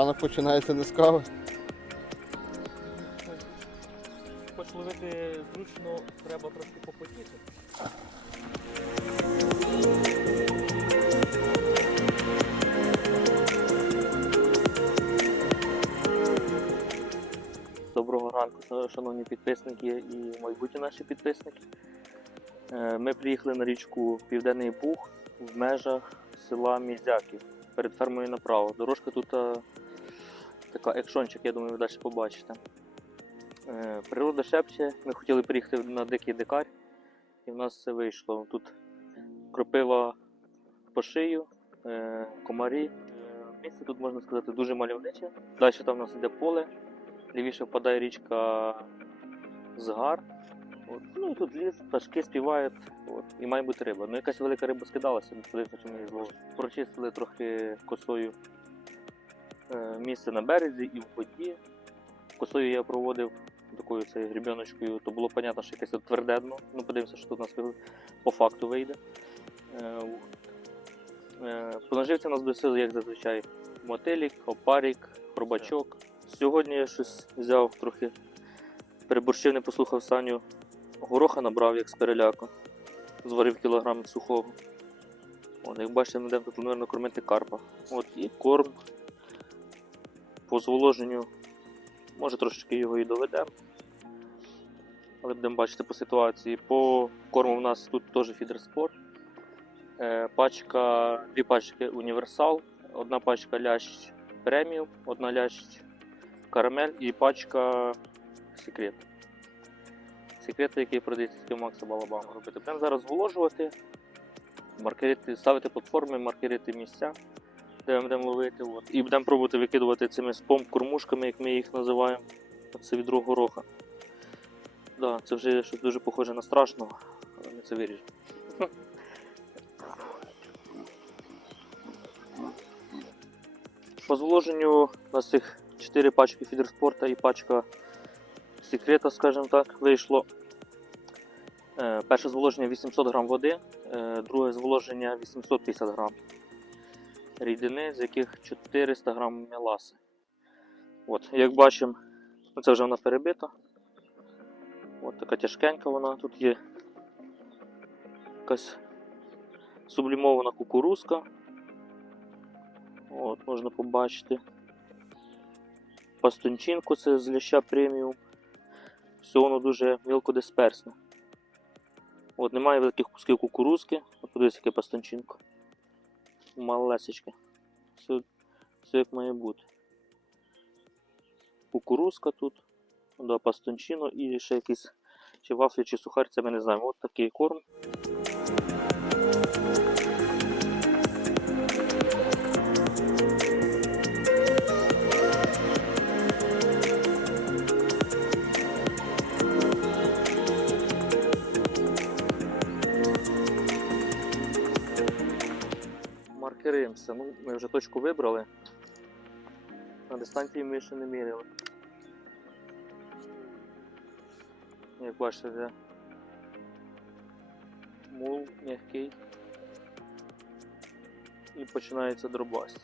Ранок починається не з кави. Хоч ловити зручно, треба трошки попотіти. Доброго ранку, шановні підписники і майбутні наші підписники. Е, Ми приїхали на річку Південний Буг в межах села Мізяків перед фермою направо. Дорожка тут е, така екшончик, я думаю, ви далі побачите. Е, Природа шепче, ми хотіли приїхати на дикий дикар, і в нас все вийшло. Тут кропива по шию, е, комарі. Місце тут можна сказати дуже мальовниче. Далі там у нас йде поле, лівіше впадає річка Згар. От. Ну і тут ліс, пташки співають, от. і має бути риба. Ну якась велика риба скидалася, подивіться, чи ми її. Прочистили трохи косою місце на березі і в воді. Косою я проводив такою цією грібеночкою, то було понятно, що якесь тверде дно. Ну, подивимося, що тут у нас по факту вийде. Е, е, По наживці у нас все, як зазвичай. Мотилік, опарік, хробачок. Сьогодні я щось взяв трохи, переборщив, не послухав Саню. Гороха набрав як з переляку. Зварив кілограм сухого. От, як бачите, ми йдемо тут, мабуть, кормити карпа. От, і корм по зволоженню Може трошечки його і доведемо. Але будемо бачити по ситуації. По корму в нас тут теж фідерспорт. Е, пачка, дві пачки універсал, одна пачка лящ преміум, одна лящ карамель і пачка секрет. Секрет, який продається тільки Макса Балабану робити. Будемо зараз зволожувати, маркерити, ставити платформи, маркерити місця де будемо ловити. От. І будемо пробувати викидувати цими спомп-кормушками, як ми їх називаємо. Це відро гороха. Да, це вже щось дуже похоже на страшного, але ми це виріжемо. По зволоженню у нас цих 4 пачки фідерспорта і пачка секрета, скажімо так, вийшло. Е, Перше зволоження 800 грам води, е, друге зволоження 850 грам рідини, з яких 400 грам меласи. От, як бачимо, це вже вона перебита. От така тяжкенька вона. Тут є якась сублімована кукурузка. От, можна побачити. Пастунчинку це з ляща преміум. Все воно дуже мілкодисперсне. От, немає великих кусків кукурузки. От подивіться, яке пастунчинко малесечке. Все, все як має бути. Кукурузка тут, да, пастончино і ще якісь чи вафлі, чи сухарці, ми не знаємо. От такий корм. Маркеримося. Ну, ми вже точку вибрали. На дистанції ми ще не міряли. Як бачите, де мул м'який. І починається дробастер.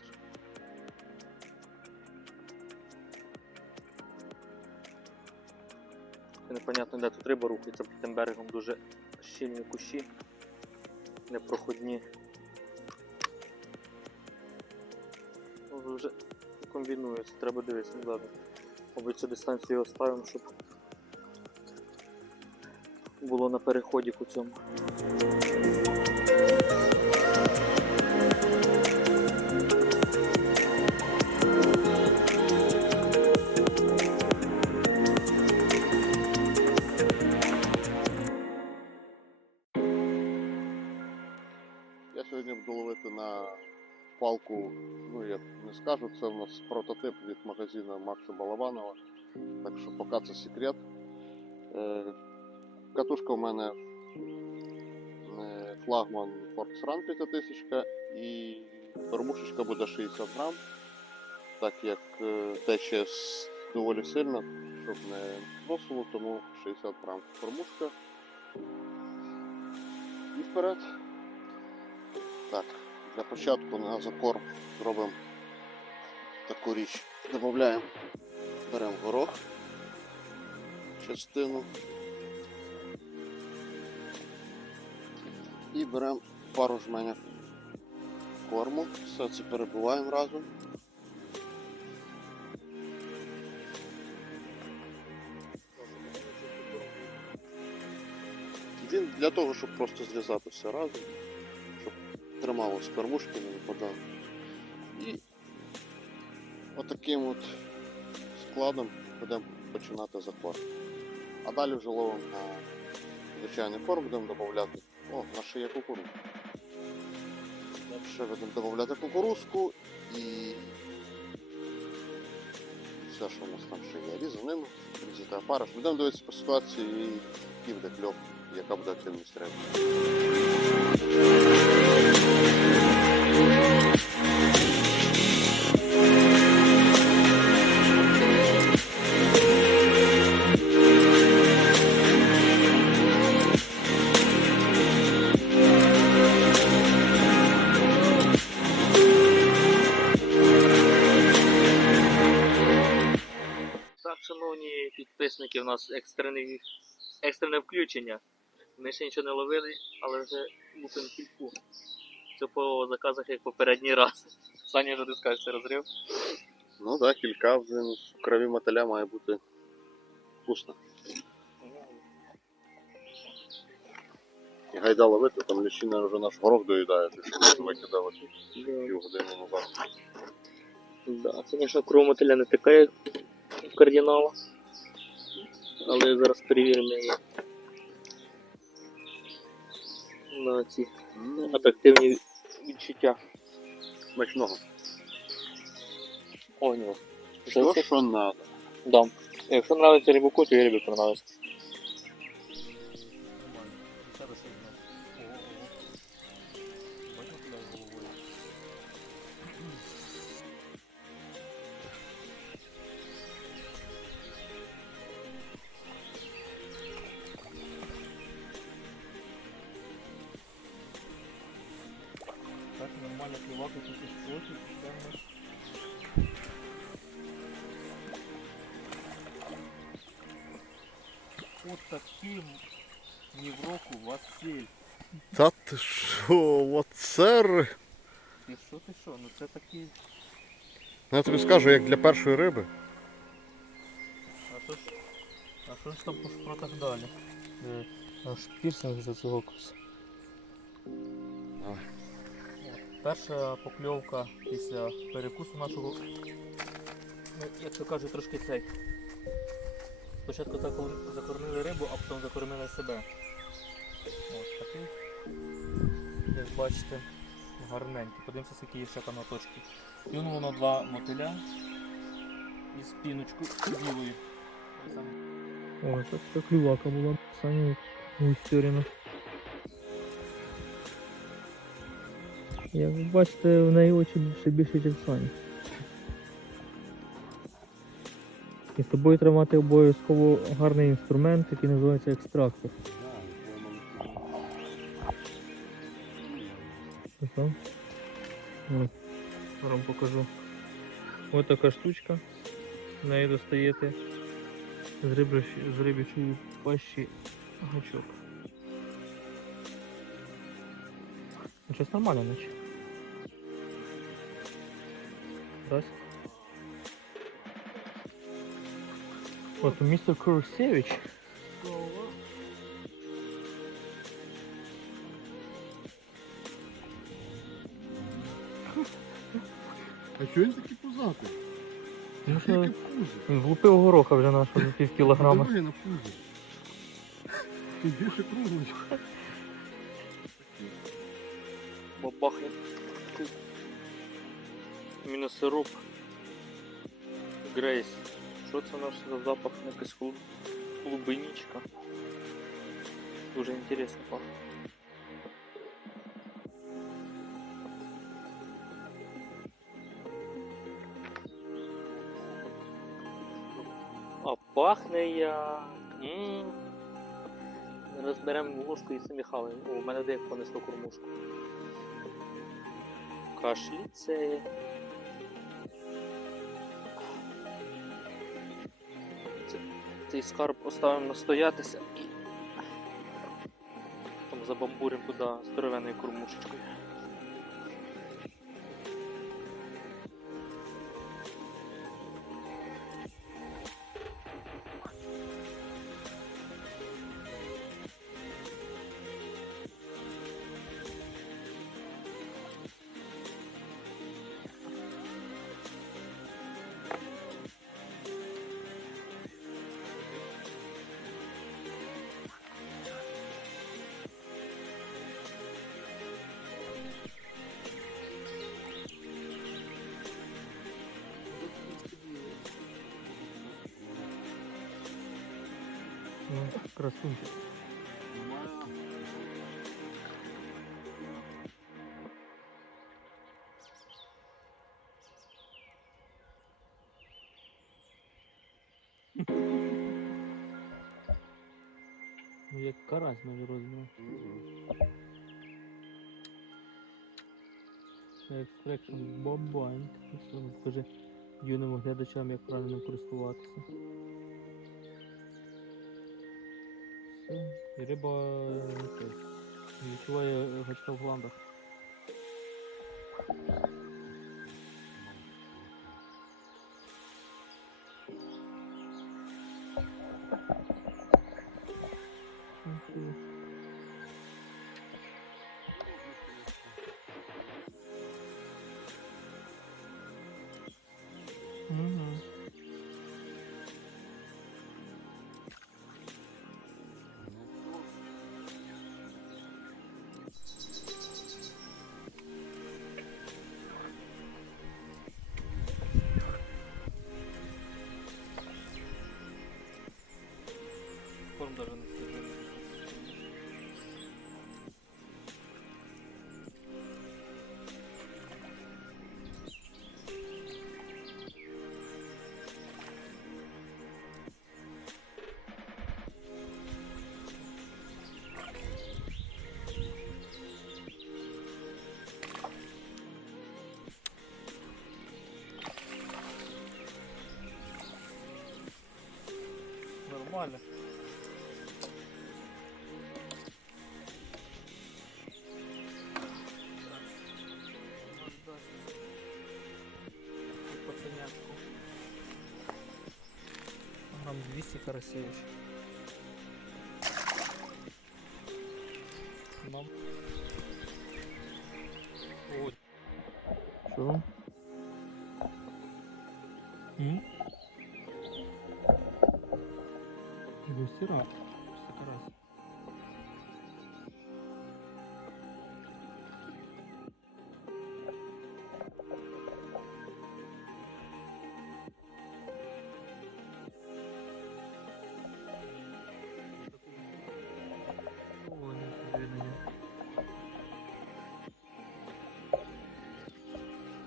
Непонятно, де тут риба рухається під тим берегом дуже щільні кущі, непроходні. Вже комбінується, треба дивитися. зараз. ладно. Мабуть, цю дистанцію оставимо, щоб було на переході по цьому. Скажу, це у нас прототип від магазину Макса Балабанова. Так що поки це секрет. Е, катушка у мене е, флагман Forbes Run 5000 і кормушечка буде 60 грам, так як е, тече доволі сильно, щоб не зносило, тому 60 грам кормушка. І вперед. Так, для початку на закорм зробимо таку річ. Додаємо, беремо горох, частину. І беремо пару жменів корму. Все це перебиваємо разом. Він для того, щоб просто зв'язати все разом, щоб трималось кормушки, не випадало. І отаким от складом будемо починати захват. А далі вже ловимо на звичайний корм, будемо додати. О, ще є кукурудза. Ще будемо додати кукурузку і все, що у нас там ще є. Різанину, різати опариш. Будемо дивитися по ситуації, який буде кльов, яка буде активність риби. Нас екстрене, екстрене включення. Ми ще нічого не ловили, але вже лупимо кільку. Це по заказах як попередній раз. Саня вже ти скажеш, це розрив. Ну так, кілька вже в крові мотиля має бути вкусно. І гайда ловити, там ліщина вже наш горох доїдає, ти що викидав тут півгодини назад. Да, звісно, кров мотиля не така, як в кардинала. Але зараз перевіримо її на ці атрактивні відчуття. Смачного. О, ні. Що, що надо. Да. Якщо нравиться рибаку, то і рибі понравиться. От таким ні в року Василь. Та ти що, оце ри- Ти що ти що? Ну це такий. Ну, Я тобі скажу, як для першої риби. А що ж. А що ж там по шпротах далі? Е, Аж пірсинг за цього. Давай. Перша покльовка після перекусу нашого. Ми, як кажуть, трошки цей. Спочатку закормили рибу, а потім закормили себе. Ось такий. Як бачите, гарненький. Подивимося, скільки є ще там на точки. Клюнуло на два мотиля із піночкою білою. О, так клювака була. Саня Густюріна. Як ви бачите, в неї очі ще більше, ніж в Сані. І з тобою треба мати обов'язково гарний інструмент, який називається екстрактор. Ось Зараз покажу. Ось така штучка. Неї достаєте з, рибячої пащі гачок. Ну, щось нормально, наче. Раз. От містер Курсевич. А чого він такий пузатий? Ну, що, він влупив гороха вже нашого за пів кілограма. на пузі. Ти більше круглий. Бабахне. Міносироп. Грейс. Що це у нас за запах? Якась клуб... клубинічка. Дуже інтересно пахне. А пахне я. Розберемо ложку і самі хаваємо. У мене де понесло кормушку. Кашліце. Цей скарб оставимо настоятися там забамбуримо туди здоровенною кормушечкою. Красунчик. Ну, як карась може розміру. Екстракшн бомбайн. Ну, юним глядачам, як правильно користуватися. Все. І риба не гачка в гландах. Нормально. Пацанятку. Грамм 200 карасевич.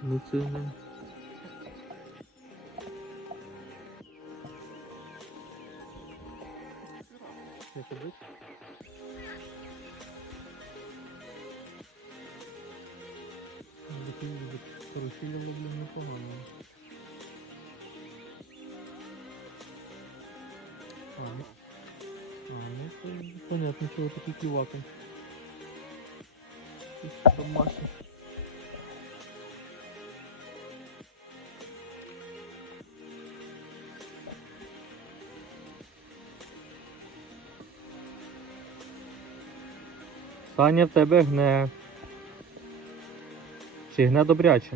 Ну це не. Як робити? Порушили ловлю непогано. А, ну, а, ну це понятно, чого такий клювака. Якийсь Саня в тебе гне. Чи гне добряче?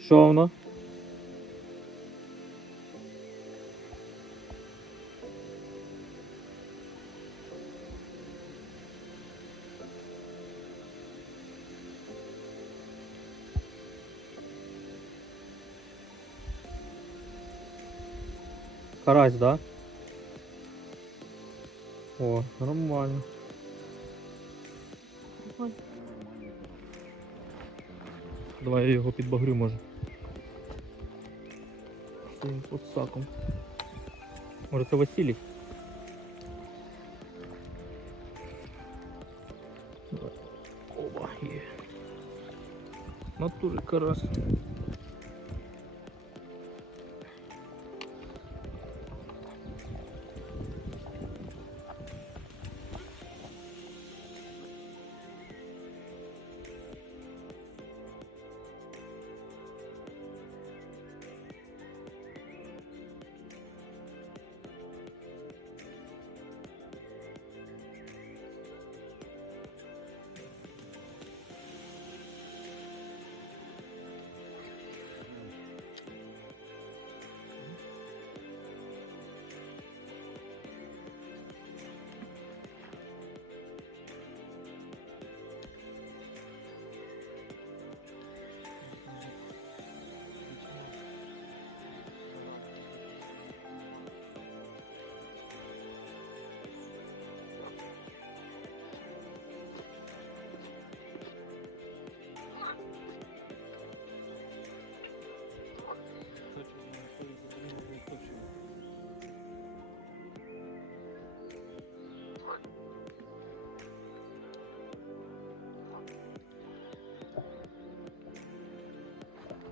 Що воно? Карась, да? О, нормально. Давай я його підбагрю, може. Цим подсаком. Може це Василій? Давай. Оба. Є. Натурі карась.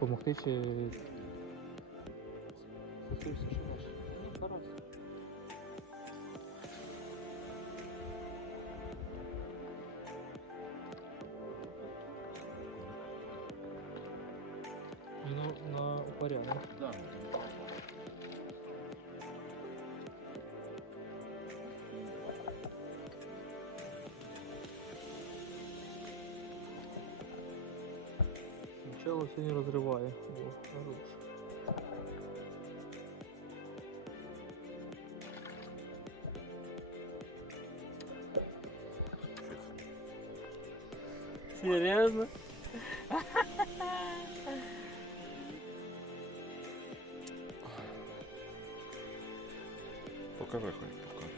Помогти чи. Засуйся, що можеш. Серьезно? Покажи хоть, покажи.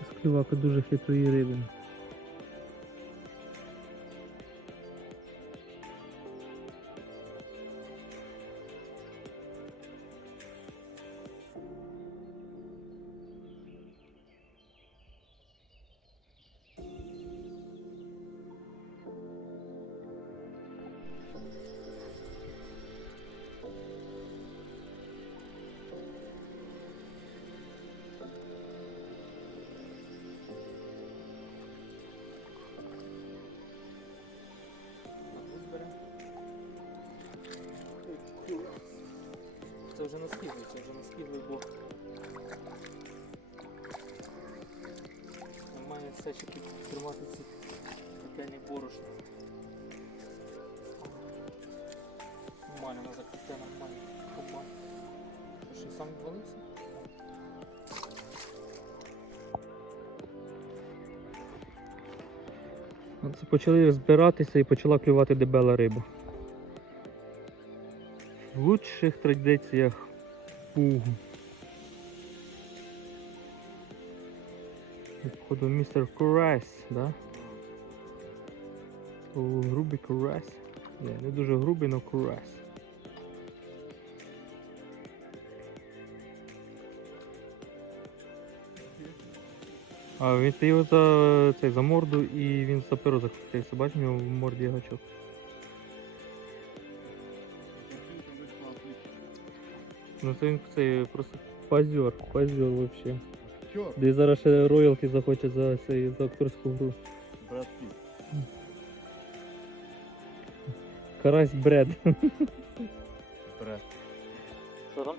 З дуже хитрує рибин. Вже це вже наскіглий, бо має все ж таки тримати ці пекельні борошна. Нормально, вона закрите, нормально. Опа. Що, ще сам відвалився? Почали збиратися і почала клювати дебела риба. В лучших традиціях пугу. Походу містер Карась, да? Грубий карась. Ні, не дуже грубий, але карась. А він ти його за, цей, за морду і він за перо захопився. Бачиш, в морді гачок. Ну це він це просто позер, позер вообще. Чо? Да і зараз ще роялті захоче за цей за акторську гру. Брат Піт. Карась бред. Брат. Що там?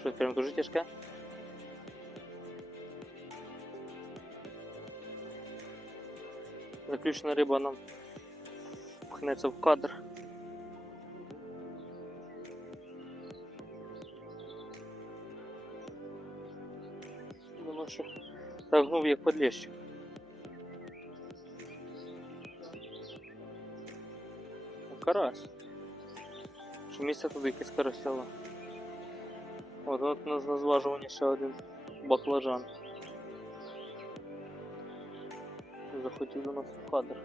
Щось прям дуже тяжке? Заключена риба нам пхнеться в кадр. Загнув як подлещик. Карась. Що місце туди якесь карасяло. От, от на зважуванні ще один баклажан. захотів до нас в кадр.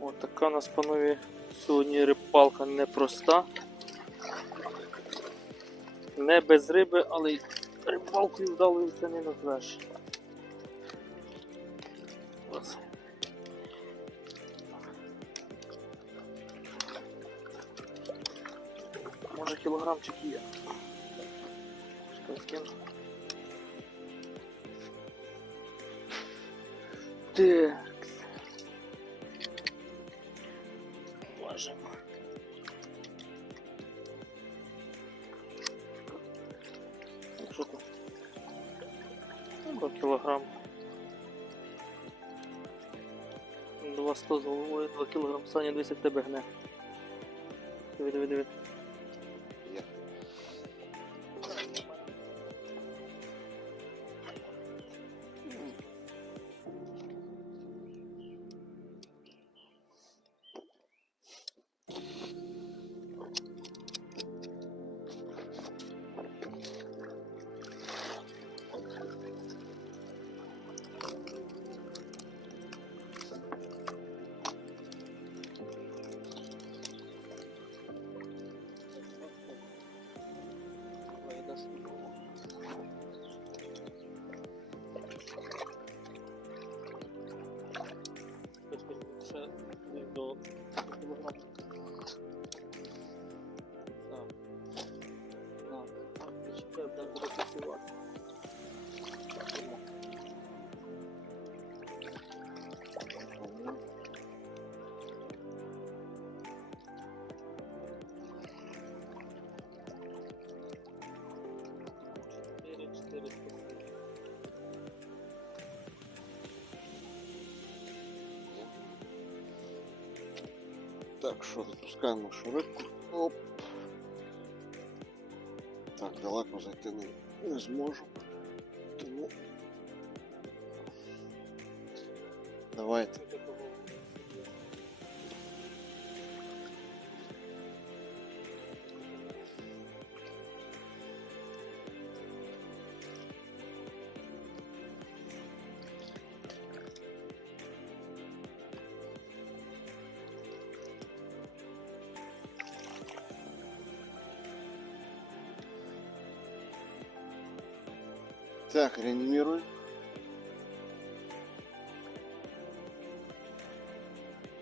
От така у нас, панове, сьогодні рибалка непроста. Не без риби, але й рибалкою вдалою це не назвеш. Може кілограмчик є. Що скину? Головою, 2 кг, Саня, дивись, як тебе гне. Диви, диви, диви. Так, що, запускаємо нашу. Оп. Так, далеко зайти не, не зможу. Так, реанимируй.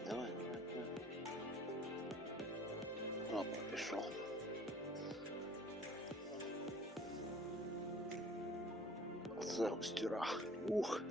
Давай, давай, давай. Опа, пішов. Це густіра. Ух.